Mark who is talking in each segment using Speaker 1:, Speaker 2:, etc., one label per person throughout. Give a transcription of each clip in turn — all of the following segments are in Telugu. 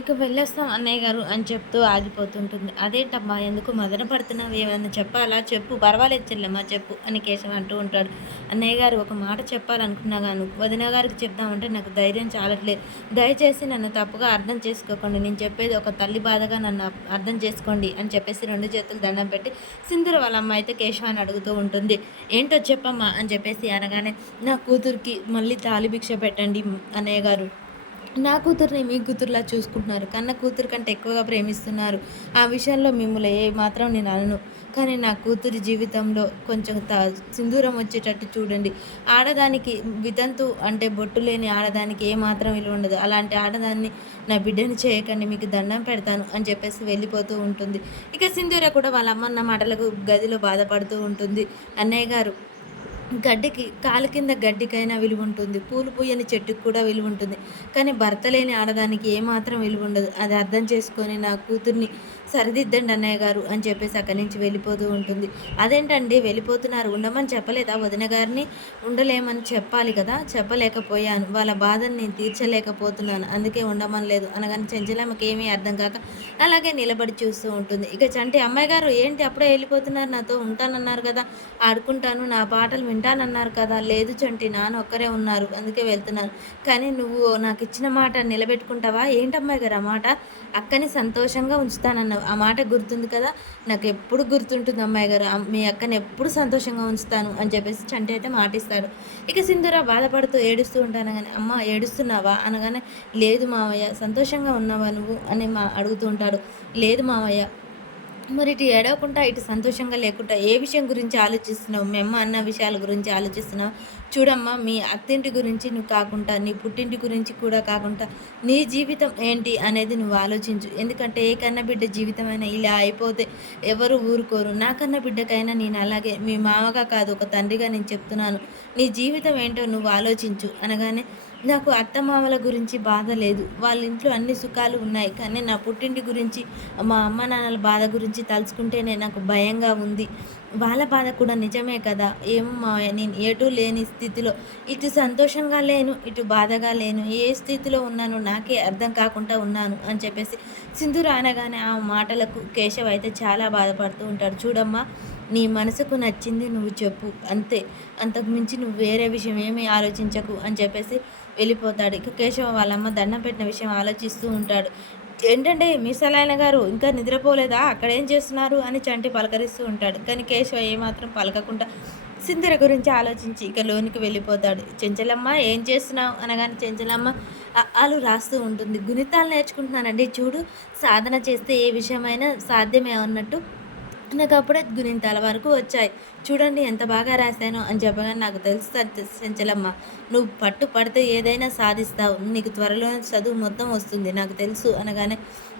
Speaker 1: ఇక వెళ్ళేస్తాం అన్నయ్య గారు అని చెప్తూ ఆగిపోతుంటుంది. అదేంటమ్మా ఎందుకు మదన పడుతున్నావు? ఏమన్నా చెప్పాలా? చెప్పు. పర్వాలేదు చెల్లెమ్మా చెప్పు అని కేశవ అంటూ ఉంటాడు. అన్నయ్య గారు ఒక మాట చెప్పాలనుకున్నా గాను వదిన గారికి చెప్దామంటే నాకు ధైర్యం చాలట్లేదు. దయచేసి నన్ను తప్పుగా అర్థం చేసుకోకండి. నేను చెప్పేది ఒక తల్లి బాధగా నన్ను అర్థం చేసుకోండి అని చెప్పేసి రెండు చేతులు దండం పెట్టి సింధుర వాళ్ళ అమ్మ అయితే కేశవాన్ని అడుగుతూ ఉంటుంది. ఏంటో చెప్పమ్మా అని చెప్పేసి అనగానే నా కూతురికి మళ్ళీ తాలి భిక్ష పెట్టండి అన్నయ్య గారు. నా కూతుర్ని మీ కూతురులా చూసుకుంటున్నారు. కన్న కూతురు కంటే ఎక్కువగా ప్రేమిస్తున్నారు. ఆ విషయంలో మిమ్మల్ని ఏ మాత్రం నేను అనను. కానీ నా కూతురి జీవితంలో కొంచెం త సింధూరం వచ్చేటట్టు చూడండి. ఆడదానికి వితంతు అంటే బొట్టు లేని ఆడదానికి ఏ మాత్రం విలువ ఉండదు. అలాంటి ఆడదాన్ని నా బిడ్డని చేయకండి మీకు దండం పెడతాను అని చెప్పేసి వెళ్ళిపోతూ ఉంటుంది. ఇక సింధూర కూడా వాళ్ళ అమ్మన్న మాటలకు గదిలో బాధపడుతూ ఉంటుంది. అన్నయ్య గారు గడ్డికి కాలు కింద గడ్డికైనా విలువ ఉంటుంది పూలు పూయని చెట్టుకు కూడా విలువ ఉంటుంది కానీ భర్త లేని ఆడదానికి ఏమాత్రం విలువ ఉండదు అది అర్థం చేసుకొని నా కూతుర్ని సరిదిద్దండి అన్నయ్య గారు అని చెప్పేసి అక్కడి నుంచి వెళ్ళిపోతూ ఉంటుంది. అదేంటండి? వెళ్ళిపోతున్నారు. ఉండమని చెప్పలేదా? వదిన గారిని ఉండలేమని చెప్పాలి కదా? చెప్పలేకపోయాను. వాళ్ళ బాధని నేను తీర్చలేకపోతున్నాను. అందుకే ఉండమని లేదు అనగానే చెంచలమ్మకి ఏమీ అర్థం కాక అలాగే నిలబడి చూస్తూ ఉంటుంది. ఇక చంటి అమ్మాయి గారు ఏంటి అప్పుడే వెళ్ళిపోతున్నారు? నాతో ఉంటానన్నారు కదా? ఆడుకుంటాను నా పాటలు వింటానన్నారు కదా? లేదు చంటి నాన్న ఒక్కరే ఉన్నారు. అందుకే వెళ్తున్నాను. కానీ నువ్వు నాకు ఇచ్చిన మాట నిలబెట్టుకుంటావా? ఏంటమ్మాయి గారు ఆ మాట? అక్కని సంతోషంగా ఆ మాట గుర్తుంది కదా? నాకు ఎప్పుడు గుర్తుంటుంది అమ్మాయి గారు మీ అక్కని ఎప్పుడు సంతోషంగా ఉంచుతాను అని చెప్పేసి చంటి అయితే మాటిస్తాడు. ఇక సింధుర బాధపడుతూ ఏడుస్తూ ఉంటాను కానీ అమ్మ ఏడుస్తున్నావా? అనగానే లేదు మావయ్య సంతోషంగా ఉన్నావా నువ్వు? అని మా అడుగుతూ ఉంటాడు. లేదు మావయ్య మరి ఇటు ఏడవకుండా ఇటు సంతోషంగా లేకుండా ఏ విషయం గురించి ఆలోచిస్తున్నావు? మేమ్మ అన్న విషయాల గురించి ఆలోచిస్తున్నావు? చూడమ్మా మీ అత్తింటి గురించి నువ్వు కాకుండా నీ పుట్టింటి గురించి కూడా కాకుండా నీ జీవితం ఏంటి అనేది నువ్వు ఆలోచించు. ఎందుకంటే ఏ కన్న బిడ్డ జీవితం అయినా ఇలా అయిపోతే ఎవరు ఊరుకోరు. నా కన్న బిడ్డకైనా నేను అలాగే మీ మామగా కాదు ఒక తండ్రిగా నేను చెప్తున్నాను. నీ జీవితం ఏంటో నువ్వు ఆలోచించు. అనగానే నాకు అత్తమామల గురించి బాధ లేదు. వాళ్ళ ఇంట్లో అన్ని సుఖాలు ఉన్నాయి. కానీ నా పుట్టింటి గురించి మా అమ్మ నాన్నల బాధ గురించి తలుచుకుంటేనే నాకు భయంగా ఉంది. వాళ్ళ బాధ కూడా నిజమే కదా? ఏం మా నేను ఎటు లేని స్థితిలో ఇటు సంతోషంగా లేను ఇటు బాధగా లేను. ఏ స్థితిలో ఉన్నాను నాకే అర్థం కాకుండా ఉన్నాను అని చెప్పేసి సింధుర అనగానే ఆ మాటలకు కేశవ్ అయితే చాలా బాధపడుతూ ఉంటాడు. చూడమ్మా నీ మనసుకు నచ్చింది నువ్వు చెప్పు. అంతే. అంతకుమించి నువ్వు వేరే విషయం ఏమీ ఆలోచించకు అని చెప్పేసి వెళ్ళిపోతాడు. ఇక కేశవ వాళ్ళమ్మ దండం పెట్టిన విషయం ఆలోచిస్తూ ఉంటాడు. ఏంటంటే మిసలైన గారు ఇంకా నిద్రపోలేదా? అక్కడ ఏం చేస్తున్నారు? అని చంటి పలకరిస్తూ ఉంటాడు. కానీ కేశవ ఏమాత్రం పలకకుండా సింధుర గురించి ఆలోచించి ఇక లోనికి వెళ్ళిపోతాడు. చెంచలమ్మ ఏం చేస్తున్నావు? అనగానే చెంచలమ్మ అలు రాస్తూ ఉంటుంది. గుణితాలు నేర్చుకుంటున్నానండి. చూడు సాధన చేస్తే ఏ విషయమైనా సాధ్యమే అన్నట్టు నాకు అప్పుడే గురింతల వరకు వచ్చాయి. చూడండి ఎంత బాగా రాశాను అని చెప్పగానే నాకు తెలుసు సంచలమ్మ నువ్వు పట్టు పడితే ఏదైనా సాధిస్తావు. నీకు త్వరలో చదువు మొత్తం వస్తుంది నాకు తెలుసు అనగానే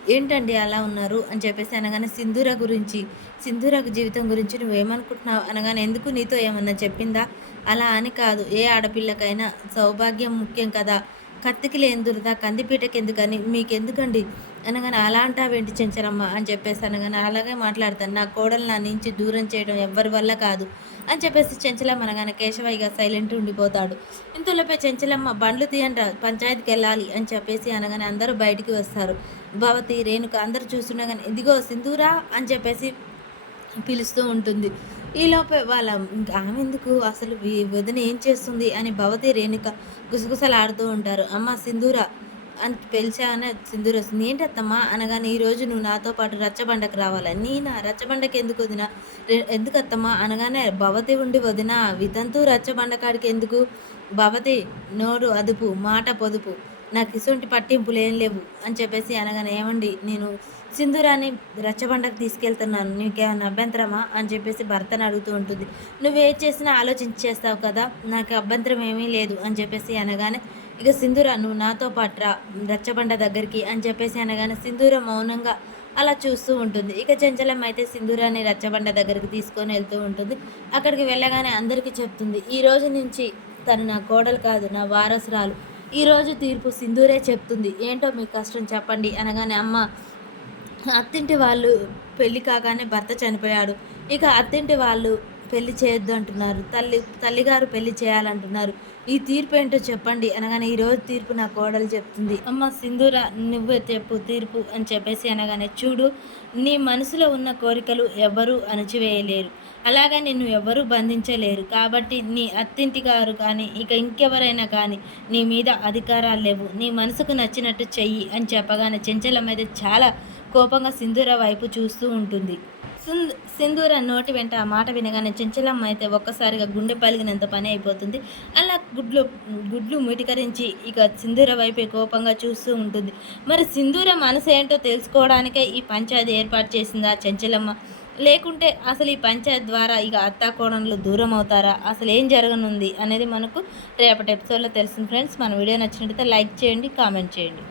Speaker 1: ఏంటండి అలా ఉన్నారు? అని చెప్పేసి అనగానే సింధూర గురించి సింధూరకు జీవితం గురించి నువ్వేమనుకుంటున్నావు అనగానే ఎందుకు నీతో ఏమన్నా చెప్పిందా? అలా అని కాదు. ఏ ఆడపిల్లకైనా సౌభాగ్యం ముఖ్యం కదా. కత్తికి లేని దురద కందిపీటకి ఎందుకని మీకెందుకండి? అనగానే అలా అంటావేంటి చెంచలమ్మ అని చెప్పేసి అనగానే అలాగే మాట్లాడతాను. నా కోడలు నా నుంచి దూరం చేయడం ఎవ్వరి వల్ల కాదు అని చెప్పేసి చెంచలమ్మ అనగానే కేశవయ్యగా సైలెంట్ ఉండిపోతాడు. ఇంతలోపే చెంచలమ్మ బండ్లు తీయండి పంచాయతీకి వెళ్ళాలి అని చెప్పేసి అనగానే అందరూ బయటికి వస్తారు. భవతి రేణుక అందరూ చూస్తుండగానే ఇదిగో సింధూరా అని చెప్పేసి పిలుస్తూ ఉంటుంది. ఈలోపే వాళ్ళ ఆమె ఎందుకు అసలు వదిన ఏం చేస్తుంది అని భవతి రేణుక గుసగుసలాడుతూ ఉంటారు. అమ్మ సింధూర అని పిలిచానే సింధూర వస్తుంది. ఏంటత్తమ్మా అనగానే ఈరోజు నువ్వు నాతో పాటు రచ్చబండకు రావాలి? నేనా? రచ్చబండకి ఎందుకు వదిన? ఎందుకు అత్తమ్మా? అనగానే భవతి ఉండి వదిన వితంతు రచ్చబండకాడికి ఎందుకు? భవతి నోరు అదుపు మాట పొదుపు నాకు ఇసుంటి పట్టింపులు ఏం లేవు అని చెప్పేసి అనగానే ఏమండి నేను సింధూరాన్ని రచ్చబండకు తీసుకెళ్తున్నాను నీకేమైనా అభ్యంతరమా? అని చెప్పేసి భర్తను అడుగుతూ ఉంటుంది. నువ్వు ఏ చేసినా ఆలోచించి చేస్తావు కదా నాకు అభ్యంతరం ఏమీ లేదు అని చెప్పేసి అనగానే ఇక సింధూర నువ్వు నాతో పాటు రా రచ్చబండ దగ్గరికి అని చెప్పేసి అనగానే సింధూర మౌనంగా అలా చూస్తూ ఉంటుంది. ఇక చంచలం అయితే సింధూరాన్ని రచ్చబండ దగ్గరికి తీసుకొని వెళ్తూ ఉంటుంది. అక్కడికి వెళ్ళగానే అందరికీ చెప్తుంది ఈ రోజు నుంచి తను నా కోడలు కాదు నా వారసురాలు. ఈరోజు తీర్పు సింధూరే చెప్తుంది. ఏంటో మీ కష్టం చెప్పండి. అనగానే అమ్మ అత్తింటి వాళ్ళు పెళ్ళి కాగానే భర్త చనిపోయాడు. ఇక అత్తింటి వాళ్ళు పెళ్ళి చేయొద్దు అంటున్నారు. తల్లి తల్లిగారు పెళ్ళి చేయాలంటున్నారు. ఈ తీర్పు ఏంటో చెప్పండి అనగానే ఈరోజు తీర్పు నా కోడలు చెప్తుంది. అమ్మ సింధూర నువ్వే చెప్పు తీర్పు అని చెప్పేసి అనగానే చూడు నీ మనసులో ఉన్న కోరికలు ఎవరూ అణచివేయలేరు. అలాగే నిన్ను ఎవరూ బంధించలేరు. కాబట్టి నీ అత్తింటి గారు కానీ ఇక ఇంకెవరైనా కానీ నీ మీద అధికారాలు లేవు. నీ మనసుకు నచ్చినట్టు చెయ్యి అని చెప్పగానే చెంచలం అయితే చాలా కోపంగా సింధూర వైపు చూస్తూ ఉంటుంది. సింధూర నోటి వెంట ఆ మాట వినగానే చెంచలమ్మ అయితే ఒక్కసారిగా గుండె పలిగినంత పని అయిపోతుంది. అలా గుడ్లు గుడ్లు మిటికరించి ఇక సింధూర వైపే కోపంగా చూస్తూ ఉంటుంది. మరి సింధూర మనసు ఏంటో తెలుసుకోవడానికే ఈ పంచాయతీ ఏర్పాటు చేసిందా చెంచలమ్మ? లేకుంటే అసలు ఈ పంచాయత్ ద్వారా ఇక అత్తాకోణంలో దూరం అవుతారా? అసలు ఏం జరగనుంది అనేది మనకు రేపటి ఎపిసోడ్లో తెలుస్తుంది ఫ్రెండ్స్. మన వీడియో నచ్చినట్టయితే లైక్ చేయండి కామెంట్ చేయండి.